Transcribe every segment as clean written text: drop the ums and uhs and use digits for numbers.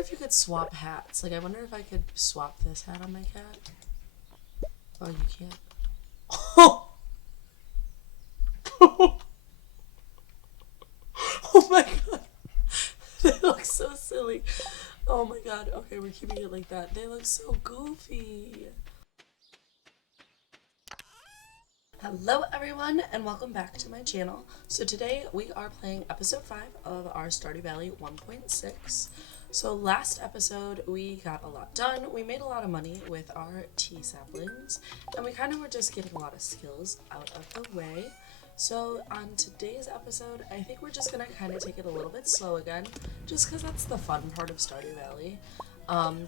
if you could swap hats. Like, I wonder if I could swap this hat on my cat. Oh, you can't. Oh my god. They look so silly. Oh my god. Okay, we're keeping it like that. They look so goofy. Hello everyone and welcome back to my channel. So today we are playing episode 5 of our Stardew Valley 1.6. So last episode we got a lot done. We made a lot of money with our tea saplings and we kind of were just getting a lot of skills out of the way. So on today's episode I think we're just gonna kind of take it a little bit slow again, just because that's the fun part of Stardew Valley.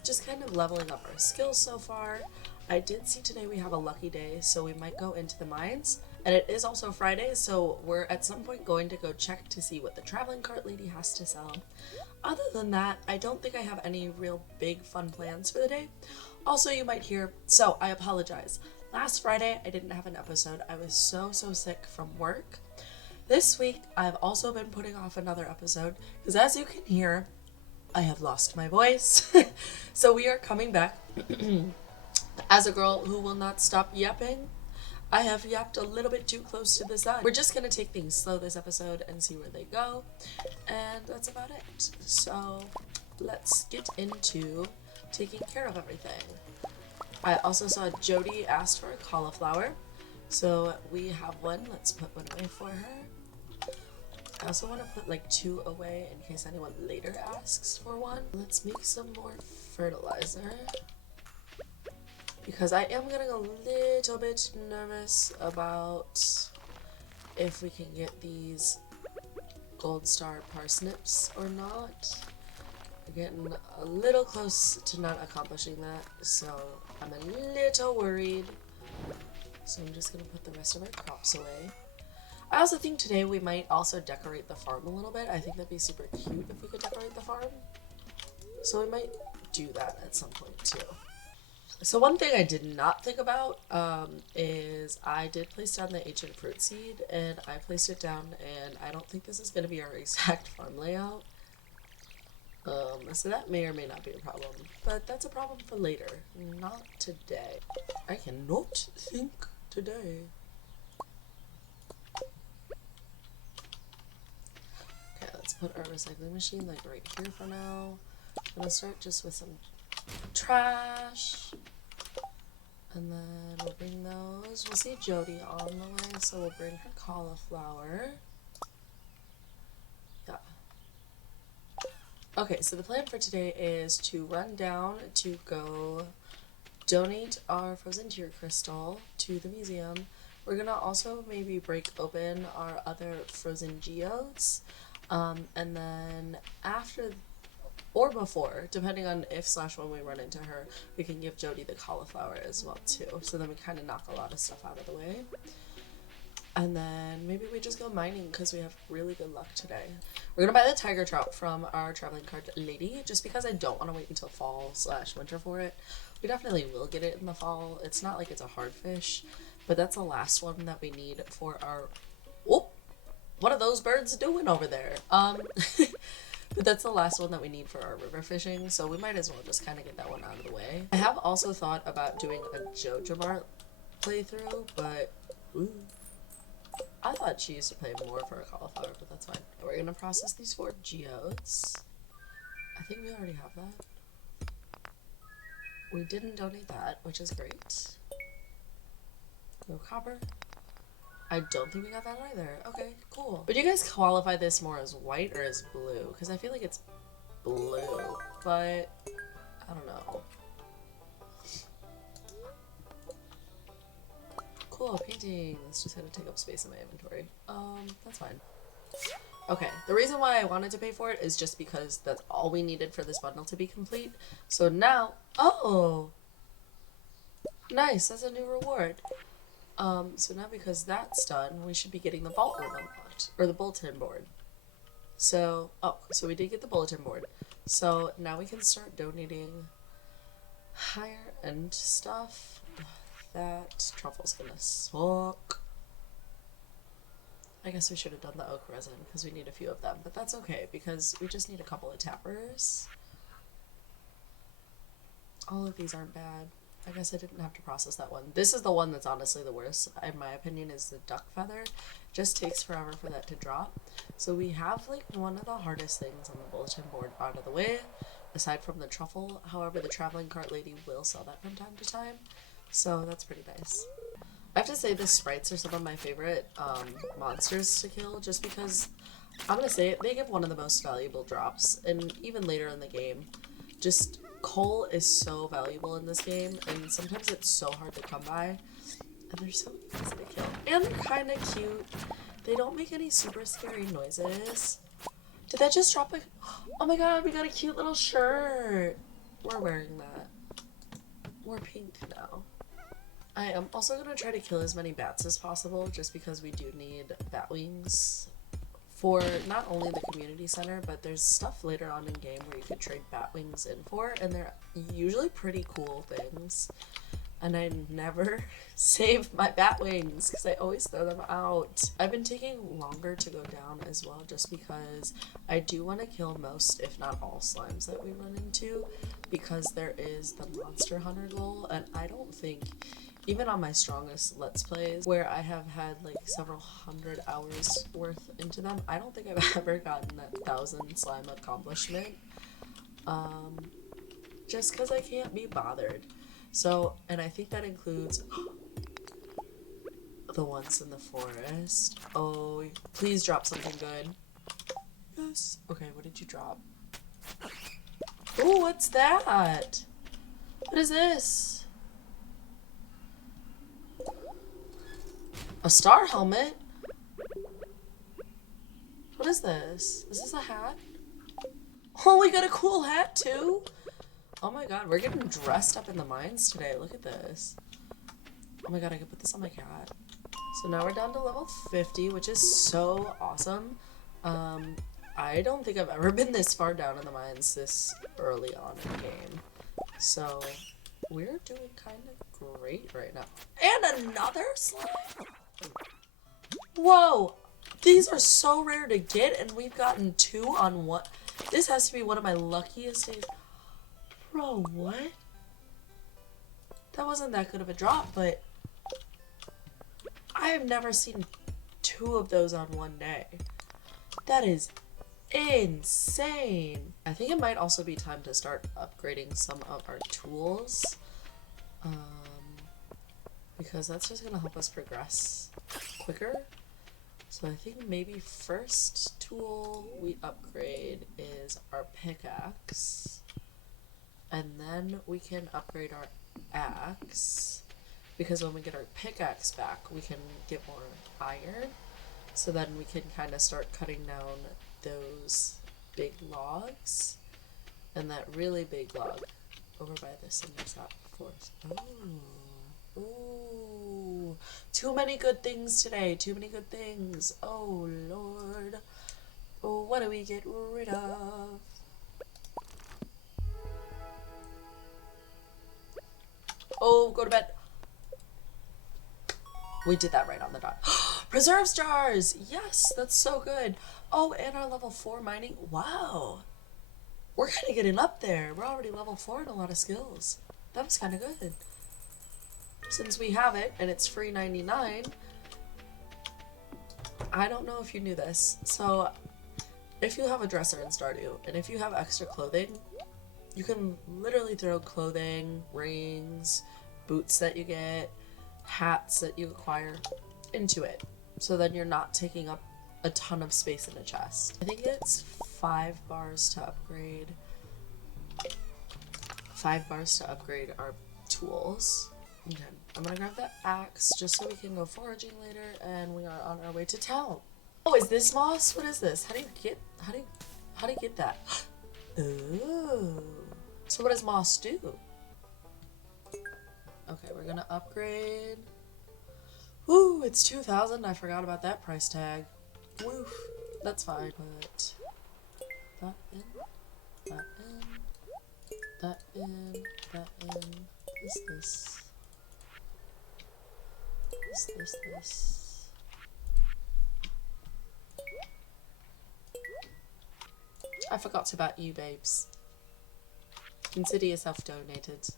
Just kind of leveling up our skills so far. I did see today we have a lucky day, so we might go into the mines. And it is also Friday, so we're at some point going to go check to see what the traveling cart lady has to sell. Other than that, I don't think I have any real big fun plans for the day. Also, you might hear, so I apologize. Last Friday, I didn't have an episode. I was so sick from work. This week, I've also been putting off another episode, because as you can hear, I have lost my voice. So we are coming back. As a girl who will not stop yapping, I have yapped a little bit too close to the sun. We're just gonna take things slow this episode and see where they go, and that's about it. So let's get into taking care of everything. I also saw Jody asked for a cauliflower, so we have one. Let's put one away for her. I also want to put like 2 away in case anyone later asks for one. Let's make some more fertilizer, because I am getting a little bit nervous about if we can get these gold star parsnips or not. We're getting a little close to not accomplishing that, so I'm a little worried. So I'm just gonna put the rest of our crops away. I also think today we might also decorate the farm a little bit. I think that'd be super cute if we could decorate the farm. So we might do that at some point too. So one thing I did not think about is I did place down the ancient fruit seed, and I placed it down, and I don't think this is going to be our exact farm layout. So that may or may not be a problem, but that's a problem for later, not today. I cannot think today. Okay, let's put our recycling machine like right here for now. I'm gonna start just with some trash. And then we'll bring those. We'll see Jody on the way, so we'll bring her cauliflower. Yeah. Okay, so the plan for today is to run down to go donate our frozen tear crystal to the museum. We're gonna also maybe break open our other frozen geodes. And then after or before, depending on if/when we run into her, we can give Jody the cauliflower as well too. So then we kind of knock a lot of stuff out of the way. And then maybe we just go mining because we have really good luck today. We're gonna buy the tiger trout from our traveling cart lady just because I don't want to wait until fall/winter for it. We definitely will get it in the fall. It's not like it's a hard fish, but that's the last one that we need for our... Oh! What are those birds doing over there? But that's the last one that we need for our river fishing, so we might as well just kind of get that one out of the way. I have also thought about doing a JoJo Mart playthrough, but ooh, I thought she used to play more for a cauliflower, but that's fine. We're gonna process these 4 geodes. I think we already have that. We didn't donate that, which is great. No copper. I don't think we got that either. Okay, cool. Would you guys qualify this more as white or as blue? Because I feel like it's blue, but I don't know. Cool, painting. It's just gonna take up space in my inventory. That's fine. Okay, the reason why I wanted to pay for it is just because that's all we needed for this bundle to be complete. So now, oh! Nice, that's a new reward. So now because that's done, we should be getting the vault room unlocked, or the bulletin board. So, so we did get the bulletin board. So now we can start donating higher end stuff. That truffle's gonna suck. I guess we should have done the oak resin because we need a few of them, but that's okay because we just need a couple of tappers. All of these aren't bad. I guess I didn't have to process that one. This is the one that's honestly the worst, in my opinion, is the duck feather. Just takes forever for that to drop. So we have like one of the hardest things on the bulletin board out of the way, aside from the truffle. However, the traveling cart lady will sell that from time to time. So that's pretty nice. I have to say the sprites are some of my favorite monsters to kill, just because, I'm gonna say it, they give one of the most valuable drops, and even later in the game, just coal is so valuable in this game, and sometimes it's so hard to come by, and they're so easy to kill. And they're kind of cute. They don't make any super scary noises. Did that just drop like, oh my god, we got a cute little shirt. We're wearing that. We're pink now. I am also going to try to kill as many bats as possible, just because we do need bat wings for not only the community center, but there's stuff later on in game where you could trade bat wings in for, and they're usually pretty cool things. And I never save my bat wings because I always throw them out. I've been taking longer to go down as well, just because I do want to kill most, if not all, slimes that we run into, because there is the monster hunter goal, and I don't think, even on my strongest Let's Plays, where I have had like several hundred hours worth into them, I don't think I've ever gotten that 1,000 slime accomplishment. Just because I can't be bothered. So, and I think that includes the ones in the forest. Oh, please drop something good. Yes. Okay, what did you drop? Oh, what's that? What is this? A star helmet? What is this? Is this a hat? Oh, we got a cool hat too? Oh my god, we're getting dressed up in the mines today. Look at this. Oh my god, I could put this on my cat. So now we're down to level 50, which is so awesome. I don't think I've ever been this far down in the mines this early on in the game. So we're doing kind of great right now. And another slime? Whoa! These are so rare to get, and we've gotten 2 on 1. This has to be one of my luckiest days. Bro, what? That wasn't that good of a drop, but I have never seen 2 of those on one day. That is insane. I think it might also be time to start upgrading some of our tools, because that's just gonna help us progress quicker. So I think maybe first tool we upgrade is our pickaxe. And then we can upgrade our axe, because when we get our pickaxe back, we can get more iron. So then we can kind of start cutting down those big logs. And that really big log over by the cinder-sap forest. Ooh. Ooh. Too many good things today. Too many good things. Oh, Lord. Oh, what do we get rid of? Oh, go to bed. We did that right on the dot. Preserves jars! Yes, that's so good. Oh, and our level 4 mining. Wow. We're kind of getting up there. We're already level 4 in a lot of skills. That was kind of good. Since we have it, and it's free 99, I don't know if you knew this. So, if you have a dresser in Stardew, and if you have extra clothing, you can literally throw clothing, rings, boots that you get, hats that you acquire into it. So then you're not taking up a ton of space in a chest. I think it's 5 bars to upgrade. 5 bars to upgrade our tools. Okay, I'm gonna grab the axe just so we can go foraging later, and we are on our way to town. Oh, is this moss? What is this? How do you get that? Ooh. So what does moss do? Okay, we're gonna upgrade. Woo, it's 2,000. I forgot about that price tag. Woof. That's fine. Put that in, that in, that in, that in. This. I forgot about you, babes. Insidious self-donated.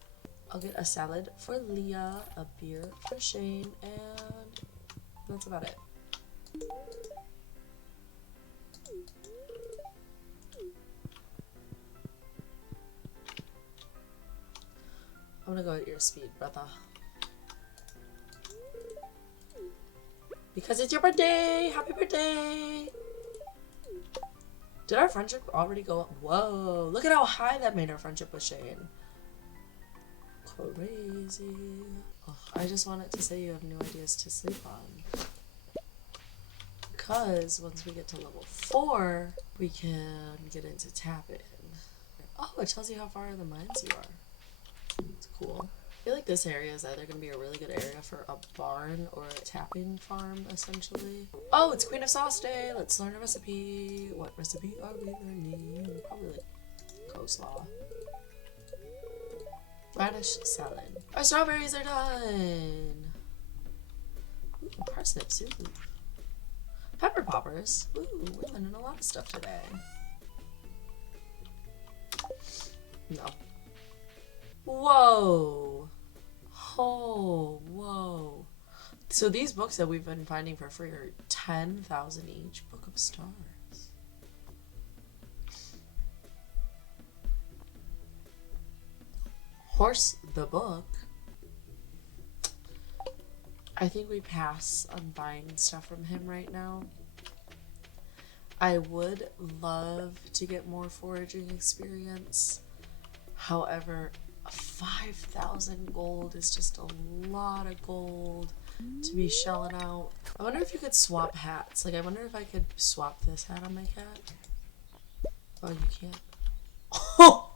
I'll get a salad for Leah, a beer for Shane, and that's about it. I'm gonna go at your speed, brother. Because it's your birthday! Happy birthday! Did our friendship already go up? Whoa, look at how high that made our friendship with Shane. Crazy. Oh, I just wanted to say you have new ideas to sleep on. Because once we get to level 4, we can get into tapping. Oh, it tells you how far in the mines you are. It's cool. I feel like this area is either going to be a really good area for a barn or a tapping farm, essentially. Oh, it's Queen of Sauce Day! Let's learn a recipe. What recipe are we learning? Probably like coleslaw. Radish salad. Our strawberries are done! Ooh, parsnips, ooh. Pepper poppers. Ooh, we're learning a lot of stuff today. No. Whoa! Oh, whoa. So these books that we've been finding for free are 10,000 each. Book of Stars. Horse the book. I think we pass on buying stuff from him right now. I would love to get more foraging experience. However, 5,000 gold is just a lot of gold to be shelling out. I wonder if you could swap hats. Like, I wonder if I could swap this hat on my cat. Oh, you can't. Oh!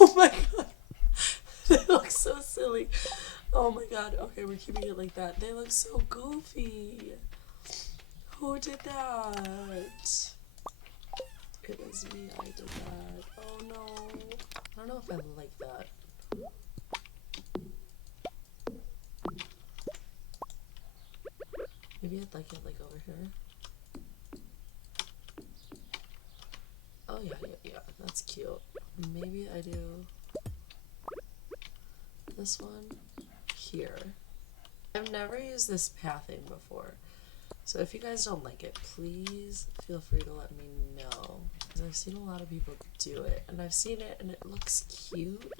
Oh my god. They look so silly. Oh my god. Okay, we're keeping it like that. They look so goofy. Who did that? It was me. I did that. Oh no. I don't know if I like that. Maybe I'd like it like over here. Oh yeah. That's cute. Maybe I do this one here. I've never used this pathing before, so if you guys don't like it, please feel free to let me know, because I've seen a lot of people do it, and I've seen it and it looks cute,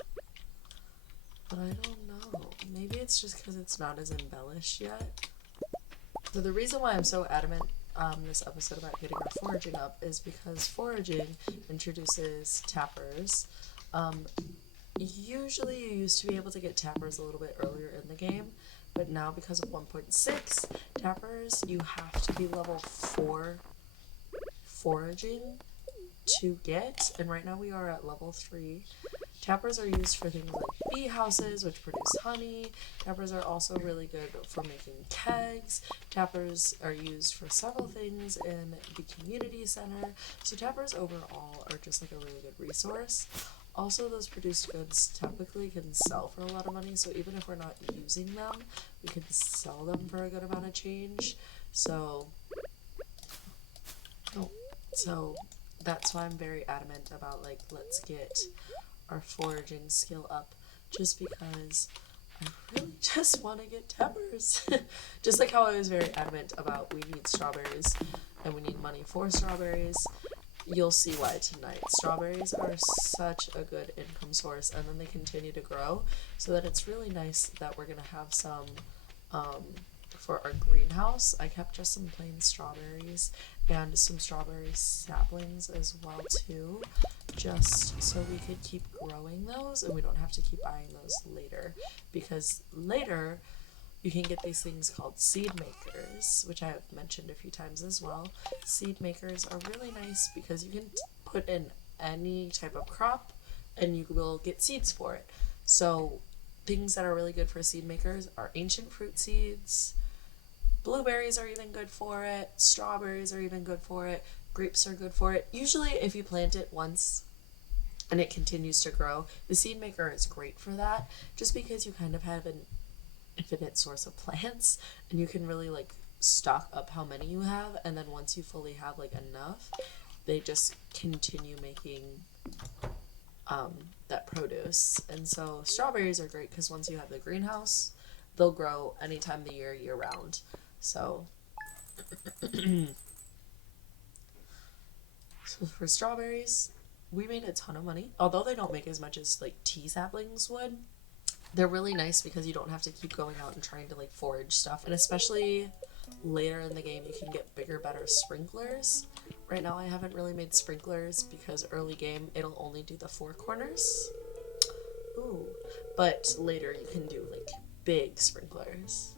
but I don't know. Maybe it's just because it's not as embellished yet. So the reason why I'm so adamant this episode about getting our foraging up is because foraging introduces tappers. Usually you used to be able to get tappers a little bit earlier in the game, but now because of 1.6 tappers, you have to be level 4 foraging to get, and right now we are at level 3. Tappers are used for things like bee houses, which produce honey. Tappers are also really good for making kegs. Tappers are used for several things in the community center. So tappers overall are just like a really good resource. Also, those produced goods typically can sell for a lot of money, so even if we're not using them, we can sell them for a good amount of change. So that's why I'm very adamant about, like, let's get our foraging skill up, just because I really just want to get tappers. Just like how I was very adamant about we need strawberries and we need money for strawberries. You'll see why tonight. Strawberries are such a good income source, and then they continue to grow, so that it's really nice that we're going to have some for our greenhouse. I kept just some plain strawberries and some strawberry saplings as well too, just so we could keep growing those and we don't have to keep buying those later, because later you can get these things called seed makers, which I have mentioned a few times as well. Seed makers are really nice because you can put in any type of crop and you will get seeds for it. So things that are really good for seed makers are ancient fruit seeds. Blueberries are even good for it. Strawberries are even good for it. Grapes are good for it. Usually if you plant it once and it continues to grow, the seed maker is great for that, just because you kind of have an infinite source of plants and you can really like stock up how many you have, and then once you fully have like enough, they just continue making that produce. And so strawberries are great because once you have the greenhouse, they'll grow anytime of the year round. So so for strawberries, we made a ton of money. Although they don't make as much as like tea saplings would, they're really nice because you don't have to keep going out and trying to like forage stuff. And especially later in the game, you can get bigger, better sprinklers. Right now I haven't really made sprinklers because early game it'll only do the 4 corners. Ooh. But later you can do like big sprinklers.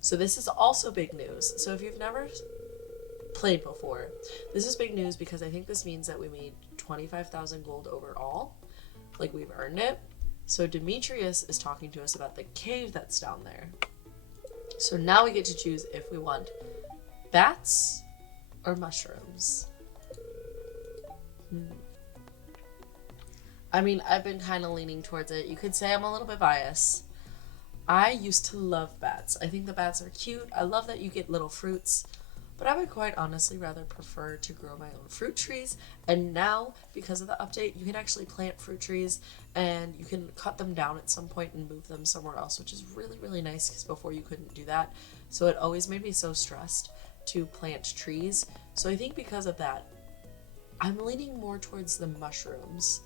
So this is also big news. So if you've never played before, this is big news because I think this means that we made 25,000 gold overall. Like, we've earned it. So Demetrius is talking to us about the cave that's down there. So now we get to choose if we want bats or mushrooms. I mean, I've been kind of leaning towards it. You could say I'm a little bit biased. I used to love bats. I think the bats are cute. I love that you get little fruits. But I would quite honestly rather prefer to grow my own fruit trees. And now, because of the update, you can actually plant fruit trees and you can cut them down at some point and move them somewhere else, which is really, really nice because before you couldn't do that. So it always made me so stressed to plant trees. So I think because of that, I'm leaning more towards the mushrooms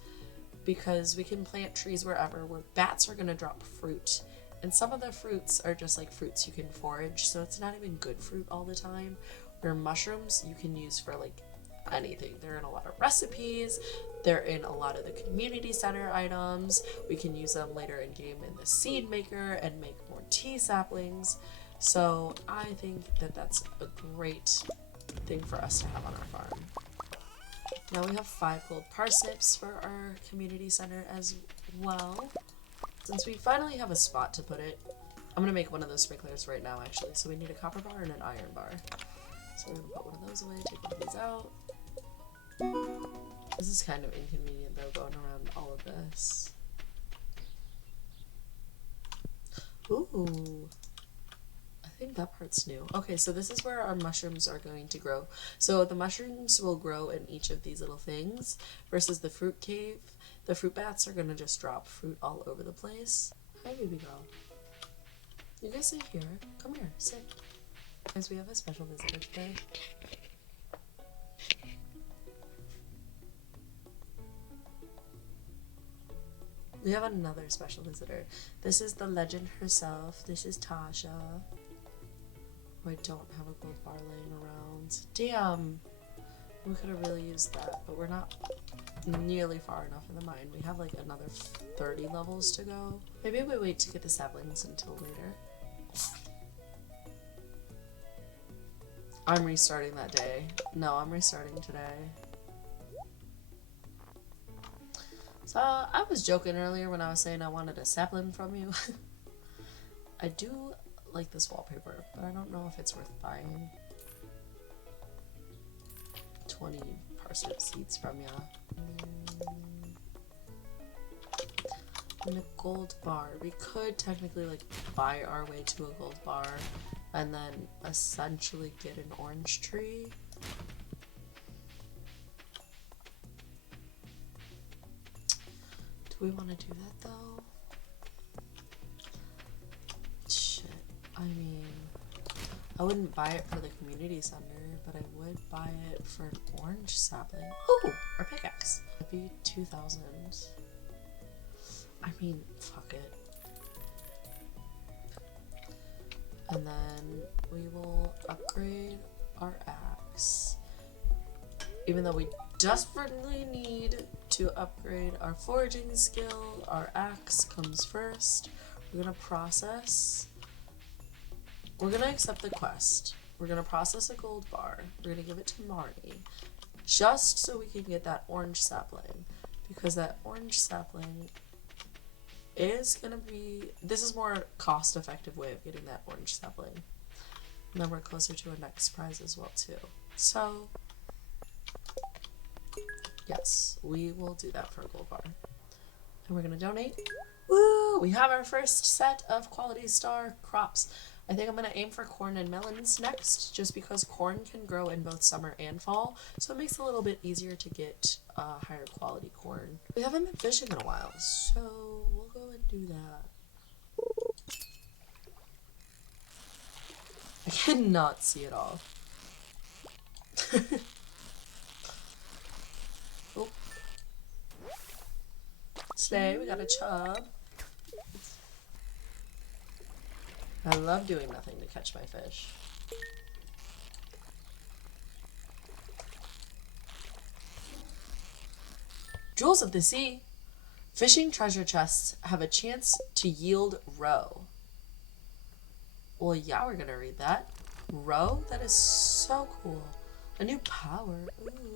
because we can plant trees wherever where bats are going to drop fruit. And some of the fruits are just like fruits you can forage, so it's not even good fruit all the time. Where mushrooms you can use for like anything. They're in a lot of recipes, they're in a lot of the community center items. We can use them later in game in the seed maker and make more tea saplings. So I think that that's a great thing for us to have on our farm. Now we have 5 gold parsnips for our community center as well. Since we finally have a spot to put it, I'm gonna make one of those sprinklers right now actually. So we need a copper bar and an iron bar. So we're gonna put one of those away, take one of these out. This is kind of inconvenient though, going around all of this. Ooh. I think that part's new. Okay, so this is where our mushrooms are going to grow. So the mushrooms will grow in each of these little things versus the fruit cave. The fruit bats are gonna just drop fruit all over the place. Hi, baby girl. You guys sit here. Come here, sit. Guys, we have a special visitor today. We have another special visitor. This is the legend herself. This is Tasha. Oh, I don't have a gold bar laying around. Damn! We could have really used that, but we're not nearly far enough in the mine. We have like another 30 levels to go. Maybe we wait to get the saplings until later. I'm restarting that day. No, I'm restarting today. So I was joking earlier when I was saying I wanted a sapling from you. I do like this wallpaper, but I don't know if it's worth buying 20 parsnip seeds from ya. And a gold bar. We could technically like buy our way to a gold bar and then essentially get an orange tree. Do we want to do that though? Shit. I mean, I wouldn't buy it for the community center, but I would buy it for an orange sapling. Oh, our pickaxe. It'd be 2,000. I mean, fuck it. And then we will upgrade our axe. Even though we desperately need to upgrade our foraging skill, our axe comes first. We're gonna process. We're gonna accept the quest. We're gonna process a gold bar. We're gonna give it to Marnie. Just so we can get that orange sapling. Because that orange sapling is gonna be, this is more cost effective way of getting that orange sapling. And then we're closer to a next prize as well too. So yes, we will do that for a gold bar. And we're gonna donate. Woo! We have our first set of quality star crops. I think I'm going to aim for corn and melons next, just because corn can grow in both summer and fall, so it makes it a little bit easier to get higher quality corn. We haven't been fishing in a while, so we'll go and do that. I cannot see it all. Oh, today we got a chub. I love doing nothing to catch my fish. Jewels of the Sea. Fishing treasure chests have a chance to yield roe. Well, yeah, we're gonna read that. Roe? That is so cool. A new power. Ooh.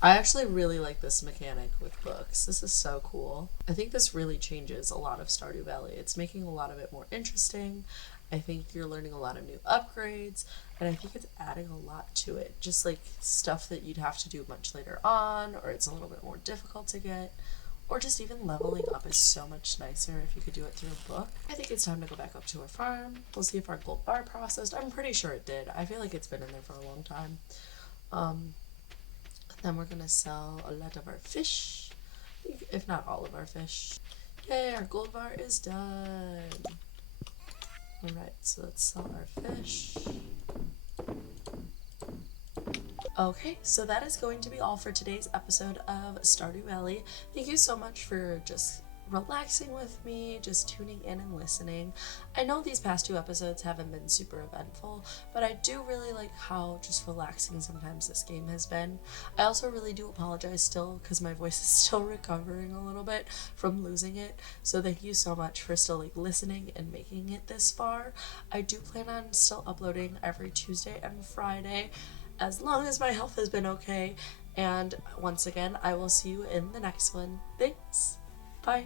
I actually really like this mechanic with books. This is so cool. I think this really changes a lot of Stardew Valley. It's making a lot of it more interesting. I think you're learning a lot of new upgrades, and I think it's adding a lot to it. Just like stuff that you'd have to do much later on, or it's a little bit more difficult to get, or just even leveling up is so much nicer if you could do it through a book. I think it's time to go back up to our farm. We'll see if our gold bar processed. I'm pretty sure it did. I feel like it's been in there for a long time. Then we're gonna sell a lot of our fish, if not all of our fish. Yay, our gold bar is done. Alright, so let's sell our fish. Okay, so that is going to be all for today's episode of Stardew Valley. Thank you so much for just relaxing with me, just tuning in and listening. I know these past 2 episodes haven't been super eventful, but I do really like how just relaxing sometimes this game has been. I also really do apologize still because my voice is still recovering a little bit from losing it, so thank you so much for still like listening and making it this far. I do plan on still uploading every Tuesday and Friday as long as my health has been okay, and once again I will see you in the next one. Thanks. Bye.